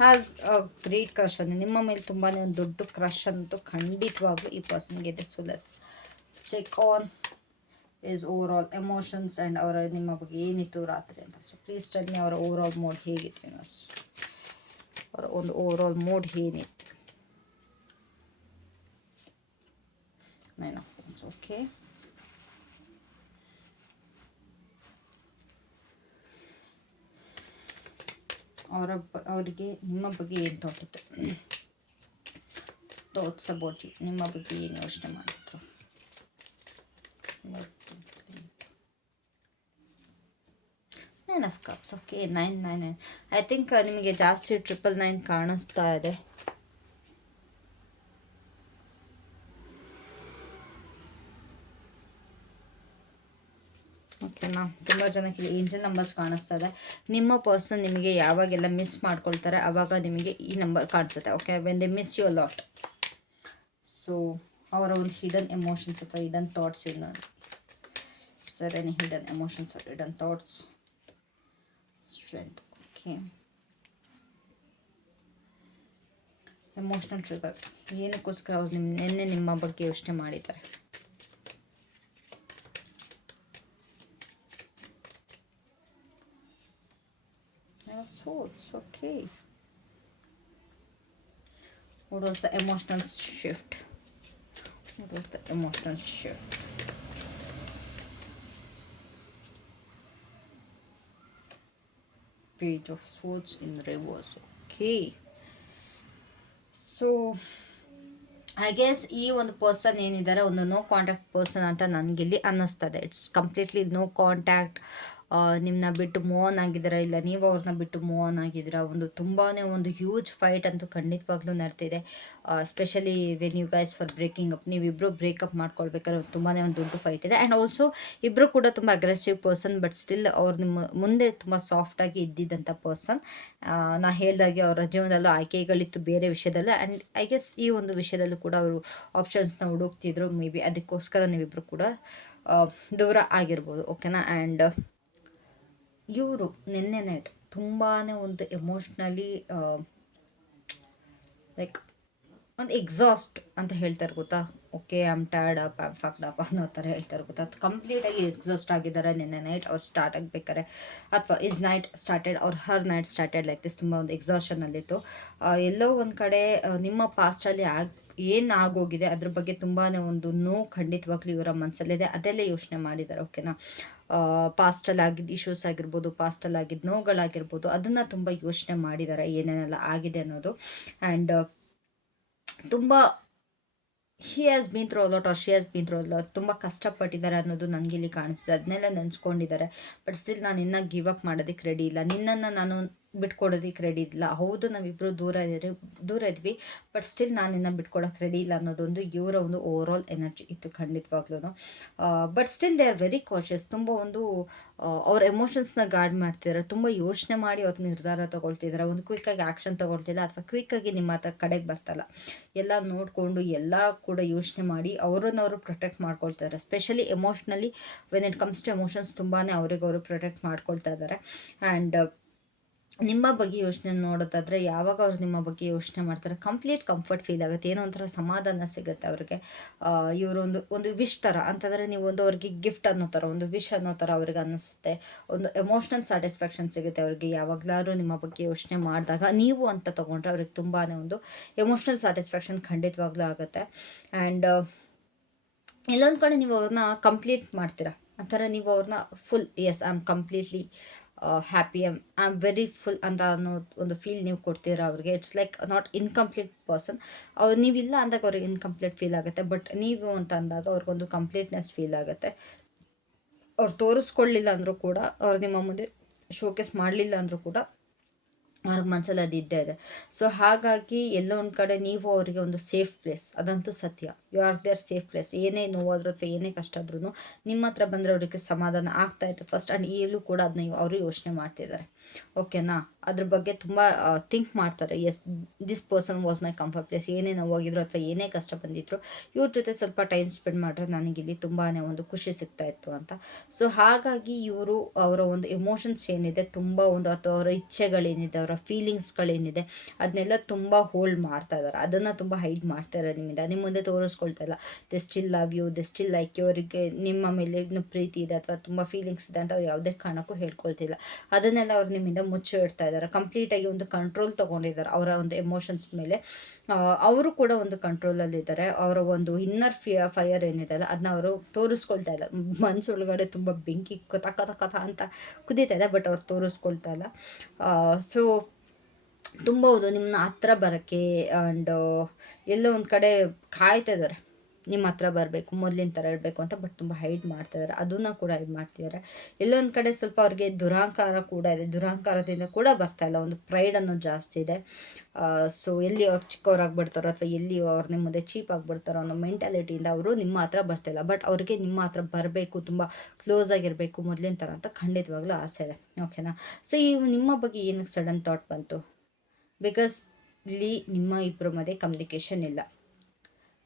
has a great crush. ಅಂದರೆ ನಿಮ್ಮ ಮೇಲೆ ತುಂಬಾ ಒಂದು ದೊಡ್ಡ ಕ್ರಶ್ ಅಂತೂ ಖಂಡಿತವಾಗ್ಲೂ ಈ ಪರ್ಸನ್ಗೆ ಇದೆ. So let's check on is overall emotions and ಅವರ ನಿಮ್ಮ ಬಗ್ಗೆ ಏನಿತ್ತು ರಾತ್ರಿ ಅಂತ. ಸೊ ಪ್ಲೀಸ್ ಟೆಲ್ ಮಿ ಅವರ ಓವರ್ ಆಲ್ ಮೋಡ್ ಹೇಗಿತ್ತು, ಅವರ ಒಂದು ಓವರ್ ಆಲ್ ಮೋಡ್ ಏನಿತ್ತು. Nine of Wands, okay. ಅವರಿಗೆ ನಿಮ್ಮ ಬಗ್ಗೆ ಏನು ತೋಟಿತ್ತು, ಥಾಟ್ಸ್ ಅಬೌಟ್ ಯು, ನಿಮ್ಮ ಬಗ್ಗೆ ಏನು ಯೋಚನೆ ಮಾಡಿದ್ರು. 9 of Cups, okay. 9 I think ನಿಮಗೆ ಜಾಸ್ತಿ 999 ಕಾಣಿಸ್ತಾ ಇದೆ. ಓಕೆನಾ, ತುಂಬ ಜನಕ್ಕೆ ಏಂಜಲ್ ನಂಬರ್ಸ್ ಕಾಣಿಸ್ತಾ ಇದೆ. ನಿಮ್ಮ ಪರ್ಸನ್ ನಿಮಗೆ ಯಾವಾಗೆಲ್ಲ ಮಿಸ್ ಮಾಡ್ಕೊಳ್ತಾರೆ ಆವಾಗ ನಿಮಗೆ ಈ ನಂಬರ್ ಕಾಣಿಸುತ್ತೆ. Okay, when they miss you lot. So ಅವರ ಒಂದು ಹಿಡನ್ ಎಮೋಷನ್ಸ್ ಅಥವಾ ಹಿಡನ್ ಥಾಟ್ಸ್ ಏನು, sir any hidden emotions or hidden thoughts, strength. Okay, emotional trigger. ಏನಕ್ಕೋಸ್ಕರ ಅವ್ರು ನಿನ್ನೆ ನಿಮ್ಮ ಬಗ್ಗೆ ಯೋಚನೆ ಮಾಡಿದ್ದಾರೆ. Swords, okay. What was the emotional shift? What was the emotional shift? Page of Swords in reverse, okay. So I guess ಈ ಒಂದು person ಏನಿದ್ದಾರೆ ಒಂದು ನೋ ಕಾಂಟ್ಯಾಕ್ಟ್ ಪರ್ಸನ್ ಅಂತ ನನಗಿಲ್ಲಿ ಅನ್ನಿಸ್ತದೆ. It's completely no contact. ನಿಮ್ಮನ್ನ ಬಿಟ್ಟು ಮೂವ್ ಆನ್ ಆಗಿದ್ದೀರಾ, ಇಲ್ಲ ನೀವು ಅವ್ರನ್ನ ಬಿಟ್ಟು ಮೂವ್ ಆನ್ ಆಗಿದ್ದೀರಾ. ಒಂದು ತುಂಬಾ ಒಂದು ಹ್ಯೂಜ್ ಫೈಟ್ ಅಂತೂ ಖಂಡಿತವಾಗ್ಲೂ ನಡ್ತಿದೆ. Specially when you guys for breaking up, ನೀವಿಬ್ಬರು ಬ್ರೇಕಪ್ ಮಾಡ್ಕೊಳ್ಬೇಕಾದ್ರೆ ತುಂಬಾ ಒಂದು ದೊಡ್ಡ ಫೈಟ್ ಇದೆ. ಆ್ಯಂಡ್ ಆಲ್ಸೋ ಇಬ್ಬರು ಕೂಡ ತುಂಬ ಅಗ್ರೆಸಿವ್ ಪರ್ಸನ್, ಬಟ್ ಸ್ಟಿಲ್ ಅವ್ರು ನಿಮ್ಮ ಮುಂದೆ ತುಂಬ ಸಾಫ್ಟಾಗಿ ಇದ್ದಿದ್ದಂಥ ಪರ್ಸನ್. ನಾ ಹೇಳ್ದಾಗೆ ಅವರ ಜೀವನದಲ್ಲೂ ಆಯ್ಕೆಗಳಿತ್ತು ಬೇರೆ ವಿಷಯದಲ್ಲೂ. ಆ್ಯಂಡ್ ಐ ಗೆಸ್ ಈ ಒಂದು ವಿಷಯದಲ್ಲೂ ಕೂಡ ಅವರು ಆಪ್ಷನ್ಸ್ನ ಹುಡುಕ್ತಿದ್ರು. ಮೇ ಬಿ ಅದಕ್ಕೋಸ್ಕರ ನೀವಿಬ್ಬರು ಕೂಡ ದೂರ ಆಗಿರ್ಬೋದು. ಓಕೆನಾ. ಆ್ಯಂಡ್ ಇವರು ನಿನ್ನೆ ನೈಟ್ ತುಂಬಾ ಒಂದು ಎಮೋಷ್ನಲಿ ಲೈಕ್ ಒಂದು ಎಕ್ಸಾಸ್ಟ್ ಅಂತ ಹೇಳ್ತಾರೆ ಗೊತ್ತಾ. Okay, I am tired up, I am ಫಕ್ಡ್ up ಅನ್ನೋ ಥರ ಹೇಳ್ತಾರೆ ಗೊತ್ತಾ. ಅದು ಕಂಪ್ಲೀಟಾಗಿ ಎಕ್ಸಾಸ್ಟ್ ಆಗಿದ್ದಾರೆ ನಿನ್ನೆ ನೈಟ್. ಅವ್ರು ಸ್ಟಾರ್ಟ್ ಆಗಬೇಕಾರೆ ಅಥವಾ ಇಸ್ ನೈಟ್ ಸ್ಟಾರ್ಟೆಡ್ ಅವ್ರು ಹರ್ ನೈಟ್ ಸ್ಟಾರ್ಟೆಡ್ ಲೈಕ್ ದಿಸ್. ತುಂಬ ಒಂದು ಎಕ್ಸಾಷನಲ್ಲಿತ್ತು. ಎಲ್ಲೋ ಒಂದು ಕಡೆ ನಿಮ್ಮ ಪಾಸ್ಟಲ್ಲಿ ಏನು ಆಗೋಗಿದೆ ಅದ್ರ ಬಗ್ಗೆ ತುಂಬಾ ಒಂದು ಖಂಡಿತವಾಗ್ಲೂ ಇವರ ಮನಸ್ಸಲ್ಲಿದೆ. ಅದೆಲ್ಲ ಯೋಚನೆ ಮಾಡಿದ್ದಾರೆ. ಓಕೆನಾ. ಪಾಸ್ಟಲ್ಲಿ ಆಗಿದ್ದ ಇಶ್ಯೂಸ್ ಆಗಿರ್ಬೋದು, ಪಾಸ್ಟಲ್ಲಿ ಆಗಿದ್ದ ನೋವುಗಳಾಗಿರ್ಬೋದು, ಅದನ್ನು ತುಂಬ ಯೋಚನೆ ಮಾಡಿದ್ದಾರೆ ಏನೇನೆಲ್ಲ ಆಗಿದೆ ಅನ್ನೋದು. ಆ್ಯಂಡ್ ತುಂಬ he has been through lot or she has been through lot, ತುಂಬ ಕಷ್ಟಪಟ್ಟಿದ್ದಾರೆ ಅನ್ನೋದು ನನಗೆ ಇಲ್ಲಿ ಕಾಣಿಸ್ತಿದೆ. ಅದನ್ನೆಲ್ಲ ನೆನೆಸ್ಕೊಂಡಿದ್ದಾರೆ. ಬಟ್ ಸ್ಟಿಲ್ ನಾನು ಇನ್ನೂ ಗಿವ್ ಅಪ್ ಮಾಡೋದಕ್ಕೆ ರೆಡಿ ಇಲ್ಲ, ನಿನ್ನನ್ನು ನಾನು ಬಿಟ್ಕೊಡೋದಕ್ಕೆ ರೆಡಿ ಇಲ್ಲ. ಹೌದು, ನಾವಿಬ್ಬರು ದೂರ ಇದ್ವಿ, ಬಟ್ ಸ್ಟಿಲ್ ನಾನು ನಿನ್ನ ಬಿಟ್ಕೊಡೋಕೆ ರೆಡಿ ಇಲ್ಲ ಅನ್ನೋದೊಂದು ಇವರ ಒಂದು ಓವರ್ ಆಲ್ ಎನರ್ಜಿ ಇತ್ತು ಖಂಡಿತವಾಗ್ಲೂ. But still they are very cautious. ತುಂಬ ಒಂದು ಅವ್ರ ಎಮೋಷನ್ಸ್ನ ಗಾರ್ಡ್ ಮಾಡ್ತಿದ್ದಾರೆ, ತುಂಬ ಯೋಚನೆ ಮಾಡಿ ಅವ್ರ ನಿರ್ಧಾರ ತೊಗೊಳ್ತಿದ್ದಾರೆ. ಒಂದು ಕ್ವಿಕ್ಕಾಗಿ ಆ್ಯಕ್ಷನ್ ತೊಗೊಳ್ತಿಲ್ಲ, ಅಥವಾ ಕ್ವಿಕ್ಕಾಗಿ ನಿಮ್ಮ ಹತ್ರ ಕಡೆಗೆ ಬರ್ತಲ್ಲ. ಎಲ್ಲ ನೋಡಿಕೊಂಡು ಎಲ್ಲ ಕೂಡ ಯೋಚನೆ ಮಾಡಿ ಅವ್ರನ್ನವರು ಪ್ರೊಟೆಕ್ಟ್ ಮಾಡ್ಕೊಳ್ತಾರೆ. Specially emotionally when it comes to emotions ತುಂಬಾ ಅವ್ರಿಗವರು ಪ್ರೊಟೆಕ್ಟ್ ಮಾಡ್ಕೊಳ್ತಾ ಇದ್ದಾರೆ. ಆ್ಯಂಡ್ ನಿಮ್ಮ ಬಗ್ಗೆ ಯೋಚನೆ ನೋಡೋದಾದರೆ, ಯಾವಾಗ ಅವ್ರು ನಿಮ್ಮ ಬಗ್ಗೆ ಯೋಚನೆ ಮಾಡ್ತಾರೆ ಕಂಪ್ಲೀಟ್ ಕಂಫರ್ಟ್ ಫೀಲ್ ಆಗುತ್ತೆ, ಏನೋ ಒಂಥರ ಸಮಾಧಾನ ಸಿಗುತ್ತೆ ಅವ್ರಿಗೆ. ಒಂದು ವಿಶ್ ಥರ ಅಂತಂದರೆ, ನೀವು ಒಂದು ಅವ್ರಿಗೆ ಗಿಫ್ಟ್ ಅನ್ನೋ ಥರ, ಒಂದು ವಿಶ್ ಅನ್ನೋ ಥರ ಅವ್ರಿಗೆ ಅನ್ನಿಸುತ್ತೆ. ಒಂದು ಎಮೋಷ್ನಲ್ ಸ್ಯಾಟಿಸ್ಫ್ಯಾಕ್ಷನ್ ಸಿಗುತ್ತೆ ಅವ್ರಿಗೆ ಯಾವಾಗಲಾದ್ರೂ ನಿಮ್ಮ ಬಗ್ಗೆ ಯೋಚನೆ ಮಾಡಿದಾಗ. ನೀವು ಅಂತ ತೊಗೊಂಡ್ರೆ ಅವ್ರಿಗೆ ತುಂಬಾ ಒಂದು ಎಮೋಷ್ನಲ್ ಸ್ಯಾಟಿಸ್ಫ್ಯಾಕ್ಷನ್ ಖಂಡಿತವಾಗ್ಲೂ ಆಗುತ್ತೆ. ಆ್ಯಂಡ್ ಎಲ್ಲೊಂದು ಕಡೆ ನೀವು ಅವ್ರನ್ನ ಕಂಪ್ಲೀಟ್ ಮಾಡ್ತೀರಾ, ಆ ಥರ ನೀವು ಅವ್ರನ್ನ full yes I am completely happy, I am very full ಅಂತ ಅನ್ನೋ ಒಂದು ಫೀಲ್ ನೀವು ಕೊಡ್ತೀರಾ ಅವ್ರಿಗೆ. It's like not incomplete person. ನೀವಿಲ್ಲ ಅಂದಾಗ ಅವ್ರಿಗೆ ಇನ್ಕಂಪ್ಲೀಟ್ ಫೀಲ್ ಆಗುತ್ತೆ, ಬಟ್ ನೀವು ಅಂತ ಅಂದಾಗ ಅವ್ರಿಗೊಂದು ಕಂಪ್ಲೀಟ್ನೆಸ್ ಫೀಲ್ ಆಗುತ್ತೆ. ಅವ್ರು ತೋರಿಸ್ಕೊಳ್ಳಿಲ್ಲ ಅಂದರೂ ಕೂಡ, ಅವ್ರು ನಿಮ್ಮ ಮುಂದೆ ಶೋಕೇಸ್ ಮಾಡಲಿಲ್ಲ ಅಂದರೂ ಕೂಡ ಅವ್ರಿಗೆ ಮನಸ್ಸಲ್ಲಿ ಅದು ಇದ್ದೇ ಇದೆ. ಸೊ ಹಾಗಾಗಿ ಎಲ್ಲೋ ಒಂದು ಕಡೆ ನೀವು ಅವರಿಗೆ ಒಂದು ಸೇಫ್ ಪ್ಲೇಸ್, ಅದಂತೂ ಸತ್ಯ. You are there safe place. ಏನೇ ನೋವಾದರೂ ಅಥವಾ ಏನೇ ಕಷ್ಟ ಆದ್ರೂ ನಿಮ್ಮ ಹತ್ರ ಬಂದರೆ ಅವರಿಗೆ ಸಮಾಧಾನ ಆಗ್ತಾ ಇತ್ತು ಫಸ್ಟ್. ಆ್ಯಂಡ್ ಈಗಲೂ ಕೂಡ ಅದನ್ನ ಅವರು ಯೋಚನೆ ಮಾಡ್ತಿದ್ದಾರೆ. ಓಕೆನಾ? ಅದ್ರ ಬಗ್ಗೆ ತುಂಬ ಥಿಂಕ್ ಮಾಡ್ತಾರೆ. Yes, this person was my comfort place. ಏನೇ ನೋವಾಗಿದ್ರು ಅಥವಾ ಏನೇ ಕಷ್ಟ ಬಂದಿದ್ರು ಇವ್ರ ಜೊತೆ ಸ್ವಲ್ಪ ಟೈಮ್ ಸ್ಪೆಂಡ್ ಮಾಡಿದ್ರೆ ನನಗಿಲ್ಲಿ ತುಂಬಾ ಒಂದು ಖುಷಿ ಸಿಗ್ತಾ ಇತ್ತು ಅಂತ. ಸೊ ಹಾಗಾಗಿ ಇವರು ಅವರ ಒಂದು ಎಮೋಷನ್ಸ್ ಏನಿದೆ ತುಂಬ ಒಂದು, ಅಥವಾ ಅವರ ಇಚ್ಛೆಗಳೇನಿದೆ, ಅವರ ಫೀಲಿಂಗ್ಸ್ಗಳೇನಿದೆ, ಅದನ್ನೆಲ್ಲ ತುಂಬ ಹೋಲ್ಡ್ ಮಾಡ್ತಾ ಇದ್ದಾರೆ. ಅದನ್ನು ತುಂಬ ಹೈಡ್ ಮಾಡ್ತಾ ಇದ್ದಾರೆ ನಿಮ್ಮಿಂದ. ನಿಮ್ಮ ಮುಂದೆ ತೋರಿಸ್ಕೊಳ್ತಾ ಇಲ್ಲ. They still love you, they still like you. ಅವರಿಗೆ ನಿಮ್ಮ ಮೇಲೆ ಇನ್ನೂ ಪ್ರೀತಿ ಇದೆ ಅಥವಾ ತುಂಬ ಫೀಲಿಂಗ್ಸ್ ಇದೆ ಅಂತ ಅವ್ರು ಯಾವುದೇ ಕಾರಣಕ್ಕೂ ಹೇಳ್ಕೊಳ್ತಿಲ್ಲ. ಅದನ್ನೆಲ್ಲ ಅವ್ರು ನಿಮ್ಮಿಂದ ಮುಚ್ಚಿ ಇಡ್ತಾ ಇದ್ದಾರೆ. ಕಂಪ್ಲೀಟಾಗಿ ಒಂದು ಕಂಟ್ರೋಲ್ ತೊಗೊಂಡಿದ್ದಾರೆ ಅವರ ಒಂದು ಎಮೋಷನ್ಸ್ ಮೇಲೆ. ಅವರು ಕೂಡ ಒಂದು ಕಂಟ್ರೋಲಲ್ಲಿದ್ದಾರೆ. ಅವರ ಒಂದು ಇನ್ನರ್ ಫೈರ್ ಏನಿದೆ ಅಲ್ಲ, ಅದನ್ನ ಅವರು ತೋರಿಸ್ಕೊಳ್ತಾ ಇಲ್ಲ. ಮನಸ್ಸೊಳಗಡೆ ತುಂಬ ಬೆಂಕಿ ಕಥ ಅಂತ ಕುದೀತಾ ಇದೆ, ಬಟ್ ಅವ್ರು ತೋರಿಸ್ಕೊಳ್ತಾ ಇಲ್ಲ. ಸೊ ತುಂಬ ಹೌದು, ನಿಮ್ಮನ್ನ ಹತ್ರ ಬರೋಕ್ಕೆ ಆ್ಯಂಡ್ ಎಲ್ಲೋ ಒಂದು ಕಡೆ ಕಾಯ್ತಾ ಇದ್ದಾರೆ ನಿಮ್ಮ ಹತ್ರ ಬರಬೇಕು, ಮೊದಲಿನ ಥರ ಇರಬೇಕು ಅಂತ. ಬಟ್ ತುಂಬ ಹೈಡ್ ಮಾಡ್ತಿದ್ದಾರೆ, ಅದನ್ನು ಕೂಡ ಹೈಡ್ ಮಾಡ್ತಿದ್ದಾರೆ. ಎಲ್ಲೊಂದು ಕಡೆ ಸ್ವಲ್ಪ ಅವ್ರಿಗೆ ದುರಹಂಕಾರ ಕೂಡ ಇದೆ. ದುರಹಂಕಾರದಿಂದ ಕೂಡ ಬರ್ತಾಯಿಲ್ಲ, ಒಂದು ಪ್ರೈಡ್ ಅನ್ನೋದು ಜಾಸ್ತಿ ಇದೆ. ಸೊ ಎಲ್ಲಿ ಅವ್ರು ಚಿಕ್ಕವರಾಗ್ಬಿಡ್ತಾರೋ ಅಥವಾ ಎಲ್ಲಿ ಅವ್ರು ನಿಮ್ಮ ಮುಂದೆ ಚೀಪ್ ಆಗಿಬಿಡ್ತಾರೋ ಅನ್ನೋ ಮೆಂಟಾಲಿಟಿಯಿಂದ ಅವರು ನಿಮ್ಮ ಹತ್ರ ಬರ್ತಾಯಿಲ್ಲ. ಬಟ್ ಅವ್ರಿಗೆ ನಿಮ್ಮ ಹತ್ರ ಬರಬೇಕು, ತುಂಬ ಕ್ಲೋಸ್ ಆಗಿರಬೇಕು ಮೊದಲಿನ ಥರ ಅಂತ ಖಂಡಿತವಾಗ್ಲೂ ಆಸೆ ಇದೆ. ಓಕೆನಾ? ಸೊ ಈ ನಿಮ್ಮ ಬಗ್ಗೆ ಏನಕ್ಕೆ ಸಡನ್ ಥಾಟ್ ಬಂತು? ಬಿಕಾಸ್ ಇಲ್ಲಿ ನಿಮ್ಮ ಇಬ್ಬರ ಮಧ್ಯೆ ಕಮ್ಯುನಿಕೇಷನ್ ಇಲ್ಲ.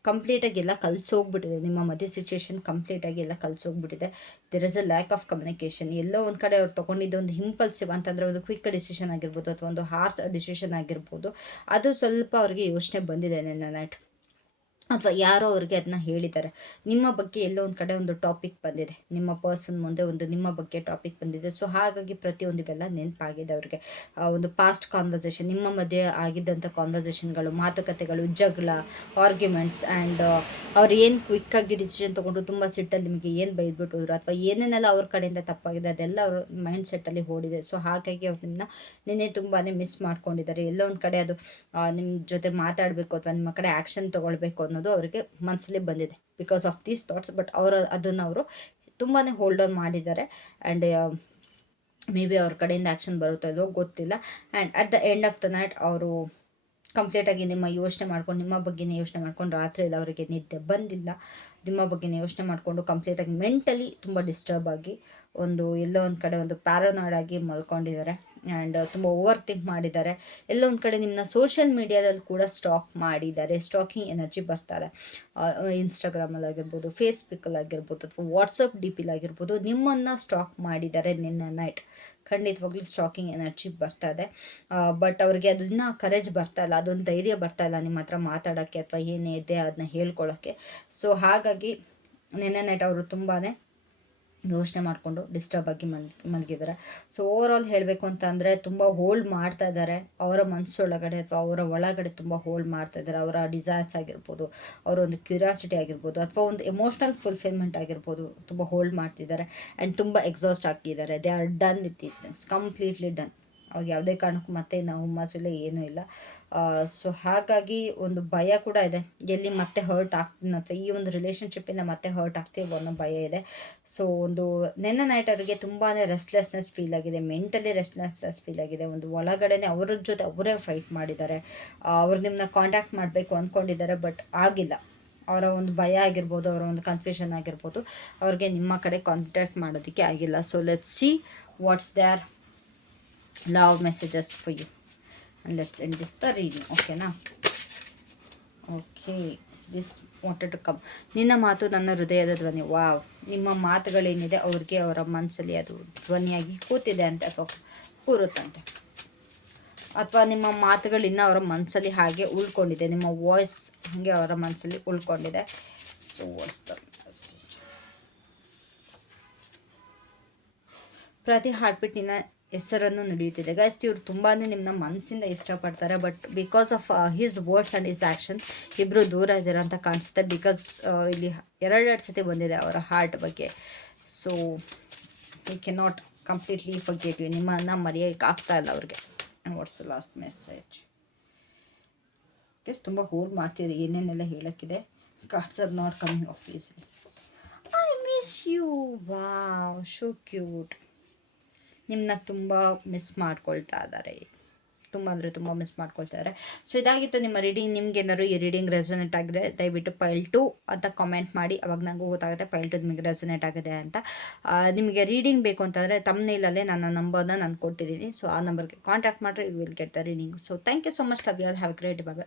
ಕಂಪ್ಲೀಟಾಗಿ ಎಲ್ಲ ಕಲಿಸೋಗ್ಬಿಟ್ಟಿದೆ ನಿಮ್ಮ ಮಧ್ಯೆ ಸಿಚುವೇಶನ್. ಕಂಪ್ಲೀಟಾಗಿ ಎಲ್ಲ ಕಲಿಸೋಗ್ಬಿಟ್ಟಿದೆ. There is a lack of communication. ಎಲ್ಲೋ ಒಂದು ಕಡೆ ಅವ್ರು ತೊಗೊಂಡಿದ್ದು ಒಂದು ಇಂಪಲ್ಸಿವ್ ಅಂತಂದರೆ ಒಂದು ಕ್ವಿಕ್ ಡಿಸಿಷನ್ ಆಗಿರ್ಬೋದು, ಅಥವಾ ಒಂದು ಹಾರ್ಸ್ ಡಿಸಿಷನ್ ಆಗಿರ್ಬೋದು. ಅದು ಸ್ವಲ್ಪ ಅವ್ರಿಗೆ ಯೋಚನೆ ಬಂದಿದೆ ನಿನ್ನೆ ನೈಟ್, ಅಥವಾ ಯಾರೋ ಅವ್ರಿಗೆ ಅದನ್ನ ಹೇಳಿದ್ದಾರೆ. ನಿಮ್ಮ ಬಗ್ಗೆ ಎಲ್ಲೋ ಒಂದು ಕಡೆ ಒಂದು ಟಾಪಿಕ್ ಬಂದಿದೆ, ನಿಮ್ಮ ಪರ್ಸನ್ ಮುಂದೆ ಒಂದು ನಿಮ್ಮ ಬಗ್ಗೆ ಟಾಪಿಕ್ ಬಂದಿದೆ. ಸೊ ಹಾಗಾಗಿ ಪ್ರತಿಯೊಂದು ಇವೆಲ್ಲ ನೆನಪಾಗಿದೆ ಅವ್ರಿಗೆ. ಒಂದು ಪಾಸ್ಟ್ ಕಾನ್ವರ್ಸೇಷನ್, ನಿಮ್ಮ ಮಧ್ಯೆ ಆಗಿದ್ದಂಥ ಕಾನ್ವರ್ಸೇಷನ್ಗಳು, ಮಾತುಕತೆಗಳು, ಜಗಳ, ಆರ್ಗ್ಯುಮೆಂಟ್ಸ್, ಆ್ಯಂಡ್ ಅವ್ರು ಏನು ಕ್ವಿಕ್ಕಾಗಿ ಡಿಸಿಷನ್ ತೊಗೊಂಡು ತುಂಬ ಸಿಟ್ಟಲ್ಲಿ ನಿಮಗೆ ಏನು ಬೈದ್ಬಿಟ್ಟು ಹೋದ್ರು, ಅಥವಾ ಏನೇನೆಲ್ಲ ಅವ್ರ ಕಡೆಯಿಂದ ತಪ್ಪಾಗಿದೆ ಅದೆಲ್ಲ ಅವ್ರ ಮೈಂಡ್ ಸೆಟ್ಟಲ್ಲಿ ಓಡಿದೆ. ಸೊ ಹಾಗಾಗಿ ಅವ್ರು ನಿನ್ನೆ ತುಂಬಾ ಮಿಸ್ ಮಾಡ್ಕೊಂಡಿದ್ದಾರೆ. ಎಲ್ಲೋ ಒಂದು ಕಡೆ ಅದು ನಿಮ್ಮ ಜೊತೆ ಮಾತಾಡಬೇಕು ಅಥವಾ ನಿಮ್ಮ ಕಡೆ ಆ್ಯಕ್ಷನ್ ತೊಗೊಳ್ಬೇಕು ಅನ್ನೋದು ಅವರಿಗೆ ಮನಸ್ಸಲ್ಲಿ ಬಂದಿದೆ because of these thoughts. But ಅದನ್ನು ಅವರು ತುಂಬಾ ಹೋಲ್ಡ್ ಆನ್ ಮಾಡಿದ್ದಾರೆ. ಆ್ಯಂಡ್ ಮೇ ಬಿ ಅವ್ರ ಕಡೆಯಿಂದ ಆ್ಯಕ್ಷನ್ ಬರುತ್ತೋ ಇಲ್ಲೋ ಗೊತ್ತಿಲ್ಲ. And at the end of the night ಅವರು ಕಂಪ್ಲೀಟಾಗಿ ನಿಮ್ಮ ಬಗ್ಗೆನೇ ಯೋಚನೆ ಮಾಡ್ಕೊಂಡು ರಾತ್ರಿ ಎಲ್ಲ ಅವರಿಗೆ ನಿದ್ದೆ ಬಂದಿಲ್ಲ. ನಿಮ್ಮ ಬಗ್ಗೆನೇ ಯೋಚನೆ ಮಾಡಿಕೊಂಡು ಕಂಪ್ಲೀಟಾಗಿ ಮೆಂಟಲಿ ತುಂಬ ಡಿಸ್ಟರ್ಬ್ ಆಗಿ ಎಲ್ಲೋ ಒಂದು ಕಡೆ ಒಂದು ಪ್ಯಾರನಾಯ್ಡ್ ಆಗಿ ಮಲ್ಕೊಂಡಿದ್ದಾರೆ. ಆ್ಯಂಡ್ ತುಂಬ ಓವರ್ ಥಿಂಕ್ ಮಾಡಿದ್ದಾರೆ. ಎಲ್ಲೋ ಒಂದು ಕಡೆ ನಿಮ್ಮನ್ನ ಸೋಷಿಯಲ್ ಮೀಡಿಯಾದಲ್ಲಿ ಕೂಡ ಸ್ಟಾಕ್ ಮಾಡಿದ್ದಾರೆ. ಸ್ಟಾಕಿಂಗ್ ಎನರ್ಜಿ ಬರ್ತಾರೆ. ಇನ್ಸ್ಟಾಗ್ರಾಮಲ್ಲಿ ಆಗಿರ್ಬೋದು, ಫೇಸ್ಬುಕ್ಕಲ್ಲಿ ಆಗಿರ್ಬೋದು, ಅಥವಾ ವಾಟ್ಸಪ್ ಡಿ ಪಿಲಾಗಿರ್ಬೋದು, ನಿಮ್ಮನ್ನು ಸ್ಟಾಕ್ ಮಾಡಿದ್ದಾರೆ ನಿನ್ನೆ ನೈಟ್. ಖಂಡಿತವಾಗ್ಲೂ ಸ್ಟಾಕಿಂಗ್ ಎನರ್ಜಿ ಬರ್ತಾ ಇದೆ. ಬಟ್ ಅವ್ರಿಗೆ ಅದನ್ನ ಕರೇಜ್ ಬರ್ತಾ ಇಲ್ಲ, ಅದೊಂದು ಧೈರ್ಯ ಬರ್ತಾ ಇಲ್ಲ ನಿಮ್ಮ ಹತ್ರ ಮಾತಾಡೋಕ್ಕೆ ಅಥವಾ ಏನೇ ಇದೆ ಅದನ್ನ ಹೇಳ್ಕೊಳ್ಳೋಕ್ಕೆ. ಸೊ ಹಾಗಾಗಿ ನಿನ್ನೆ ನೈಟ್ ಅವರು ತುಂಬಾ ಯೋಚನೆ ಮಾಡಿಕೊಂಡು ಡಿಸ್ಟರ್ಬ್ ಆಗಿ ಮಲಗಿದ್ದಾರೆ. ಸೊ ಓವರಾಲ್ ಹೇಳಬೇಕು ಅಂತ ಅಂದರೆ ತುಂಬ ಹೋಲ್ಡ್ ಮಾಡ್ತಾ ಇದ್ದಾರೆ ಅವರ ಮನಸ್ಸೊಳಗಡೆ ಅಥವಾ ಅವರ ಒಳಗಡೆ ತುಂಬ ಹೋಲ್ಡ್ ಮಾಡ್ತಾ ಇದ್ದಾರೆ. ಅವರ ಡಿಸೈರ್ಸ್ ಆಗಿರ್ಬೋದು, ಅವರ ಒಂದು ಕ್ಯೂರಿಯಾಸಿಟಿ ಆಗಿರ್ಬೋದು, ಅಥವಾ ಒಂದು ಎಮೋಷ್ನಲ್ ಫುಲ್ಫಿಲ್ಮೆಂಟ್ ಆಗಿರ್ಬೋದು, ತುಂಬ ಹೋಲ್ಡ್ ಮಾಡ್ತಿದ್ದಾರೆ. ಆ್ಯಂಡ್ ತುಂಬ ಎಕ್ಸಾಸ್ಟ್ ಆಗಿದ್ದಾರೆ. They are done with these things, completely done. ಅವ್ರಿಗೆ ಯಾವುದೇ ಕಾರಣಕ್ಕೂ ಮತ್ತೆ ನಾವು ಹುಮ್ಮಸ್ಸಿಲ್ಲ, ಏನೂ ಇಲ್ಲ. ಸೊ ಹಾಗಾಗಿ ಒಂದು ಭಯ ಕೂಡ ಇದೆ, ಎಲ್ಲಿ ಮತ್ತೆ ಹರ್ಟ್ ಆಗ್ತೀನಿ ಅಥವಾ ಈ ಒಂದು ರಿಲೇಷನ್ಶಿಪ್ಪಿಂದ ಮತ್ತೆ ಹರ್ಟ್ ಆಗ್ತೀವೋ ಅನ್ನೋ ಭಯ ಇದೆ. ಸೊ ಒಂದು ನೆನ್ನೆ ನೈಟ್ ಅವರಿಗೆ ತುಂಬಾ ರೆಸ್ಟ್ಲೆಸ್ನೆಸ್ ಫೀಲ್ ಆಗಿದೆ, ಮೆಂಟಲಿ ರೆಸ್ಟ್ಲೆಸ್ನೆಸ್ ಫೀಲ್ ಆಗಿದೆ. ಒಂದು ಒಳಗಡೆನೆ ಅವರ ಜೊತೆ ಅವರೇ ಫೈಟ್ ಮಾಡಿದ್ದಾರೆ. ಅವ್ರು ನಿಮ್ಮನ್ನ ಕಾಂಟ್ಯಾಕ್ಟ್ ಮಾಡಬೇಕು ಅಂದ್ಕೊಂಡಿದ್ದಾರೆ, ಬಟ್ ಆಗಿಲ್ಲ. ಅವರ ಒಂದು ಭಯ ಆಗಿರ್ಬೋದು, ಅವರ ಒಂದು ಕನ್ಫ್ಯೂಷನ್ ಆಗಿರ್ಬೋದು, ಅವ್ರಿಗೆ ನಿಮ್ಮ ಕಡೆ ಕಾಂಟ್ಯಾಕ್ಟ್ ಮಾಡೋದಕ್ಕೆ ಆಗಿಲ್ಲ. So let's see what's there love messages for you, and let's end this the reading. Okay na? Okay, this wanted to come. ನಿನ್ನ ಮಾತು ನನ್ನ ಹೃದಯದ ಧ್ವನಿ. ವಾವ್, ನಿಮ್ಮ ಮಾತುಗಳೇನಿದೆ ಅವ್ರಿಗೆ ಅವರ ಮನಸ್ಸಲ್ಲಿ ಅದು ಧ್ವನಿಯಾಗಿ ಕೂತಿದೆ ಅಂತ, ಅಥವಾ ಕೂರುತ್ತಂತೆ, ಅಥವಾ ನಿಮ್ಮ ಮಾತುಗಳಿನ್ನ ಅವರ ಮನಸ್ಸಲ್ಲಿ ಹಾಗೆ ಉಳ್ಕೊಂಡಿದೆ, ನಿಮ್ಮ ವಾಯ್ಸ್ ಹಾಗೆ ಅವರ ಮನಸ್ಸಲ್ಲಿ ಉಳ್ಕೊಂಡಿದೆ. So what's the message? ಪ್ರತಿ ಹಾರ್ಟ್ಬೀಟ್ ನಿನ್ನ ಹೆಸರನ್ನು ನುಡಿಯುತ್ತಿದೆ. ಗೈಸ್, ಇವ್ರು ತುಂಬಾ ನಿಮ್ಮನ್ನ ಮನಸ್ಸಿಂದ ಇಷ್ಟಪಡ್ತಾರೆ, but because of his words and his action ಇಬ್ಬರು ದೂರ ಇದ್ದೀರಾ ಅಂತ ಕಾಣಿಸುತ್ತೆ. ಬಿಕಾಸ್ ಇಲ್ಲಿ ಎರಡೆರಡು ಸತಿ ಬಂದಿದೆ ಅವರ ಹಾರ್ಟ್ ಬಗ್ಗೆ. So you cannot completely forget you. ನಿಮ್ಮನ್ನು ಮರೆಯೋಕ್ಕೆ ಆಗ್ತಾ ಇಲ್ಲ ಅವ್ರಿಗೆ. What's the last message? Guys, ತುಂಬ ಹೋಲ್ಡ್ ಮಾಡ್ತೀರಿ, ಏನೇನೆಲ್ಲ ಹೇಳೋಕ್ಕಿದೆ. Cards are not coming off easily. I miss you. Wow, so cute. ನಿಮ್ಮನ್ನ ತುಂಬ ಮಿಸ್ ಮಾಡ್ಕೊಳ್ತಾ ಇದ್ದಾರೆ, ತುಂಬ ಅಂದರೆ ತುಂಬ ಮಿಸ್ ಮಾಡ್ಕೊಳ್ತಾ ಇದ್ದಾರೆ. ಸೊ ಇದಾಗಿತ್ತು ನಿಮ್ಮ ರೀಡಿಂಗ್. ನಿಮ್ಗೇನಾದ್ರು ಈ ರೀಡಿಂಗ್ ರೆಸೊನೇಟ್ ಆಗಿದ್ರೆ ದಯವಿಟ್ಟು ಪೈಲ್ 2 ಅಂತ ಕಾಮೆಂಟ್ ಮಾಡಿ, ಅವಾಗ ನನಗೂ ಗೊತ್ತಾಗುತ್ತೆ ಪೈಲ್ 2 ನಿಮಗೆ ರೆಸೊನೇಟ್ ಆಗಿದೆ ಅಂತ. ನಿಮಗೆ ರೀಡಿಂಗ್ ಬೇಕು ಅಂತಂದರೆ ತಮ್ನೇಲಲ್ಲೇ ನನ್ನ ನಂಬರ್ನ ನಾನು ಕೊಟ್ಟಿದ್ದೀನಿ. ಸೊ ಆ ನಂಬರ್ಗೆ ಕಾಂಟ್ಯಾಕ್ಟ್ ಮಾಡಿರಿ, you will get the reading. So thank you so much. Love you all. Have a great. Bye.